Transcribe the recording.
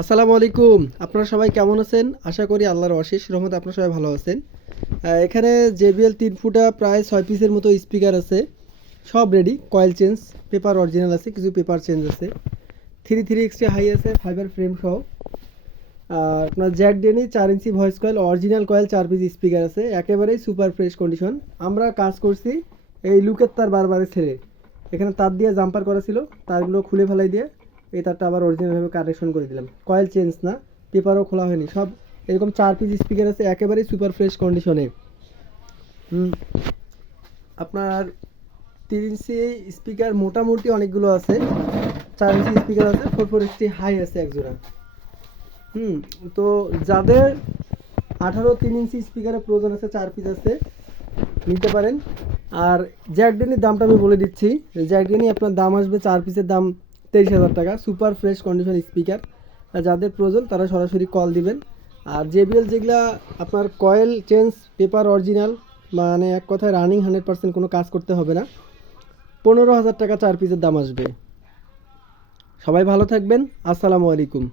আসসালামু আলাইকুম। আপনারা সবাই কেমন আছেন? আশা করি আল্লাহর অশেষ রহমতে আপনারা সবাই ভালো আছেন। এখানে JBL 3 ফুটা প্রায় 6 পিসের মতো স্পিকার আছে। সব ready, coil change, paper original আছে, কিছু পেপার চেঞ্জ আছে। 3 এক্সট্রা হাই আছে, ফাইবার ফ্রেম সহ। আর আপনার জ্যাক ডেনি 4 inch voice coil, original coil 4 piece speaker আছে, একেবারেই সুপার ফ্রেশ কন্ডিশন। আমরা কাজ করছি এই লুকের তার বারবার ছেড়ে, এখানে তার দিয়ে জাম্পার করা ছিল, তারগুলো খুলে ফেলাই দিয়ে এই তারটা আবার অরিজিনালভাবে কানেকশন করে দিলাম। কয়েল চেঞ্জ না, পেপারও খোলা হয়নি, সব এরকম 4 পিস স্পিকার আছে, একেবারেই সুপার ফ্রেশ কন্ডিশনে। আপনার 3 ইঞ্চি স্পিকার মোটামুটি অনেকগুলো আছে, 4 ইঞ্চি স্পিকার আছে, 4 হাই আছে এক জোড়া। তো যাদের 3 ইঞ্চি স্পিকারের প্রয়োজন আছে, 4 পিস আছে, নিতে পারেন। আর জ্যাকডেনির দামটা আমি বলে দিচ্ছি। জ্যাকডেনি আপনার দাম আসবে 4 পিসের দাম 23,000 টাকা, সুপার ফ্রেশ কন্ডিশন স্পিকার। যাদের প্রয়োজন তারা সরাসরি কল দিবেন। আর JBL যেগুলা আপনার কয়েল চেঞ্জ, পেপার অরিজিনাল, মানে এক কথায় রানিং 100% কোনো কাজ করতে হবে না, 15,000 টাকা 4 পিসের দাম আসবে। সবাই ভালো থাকবেন। আসসালামু আলাইকুম।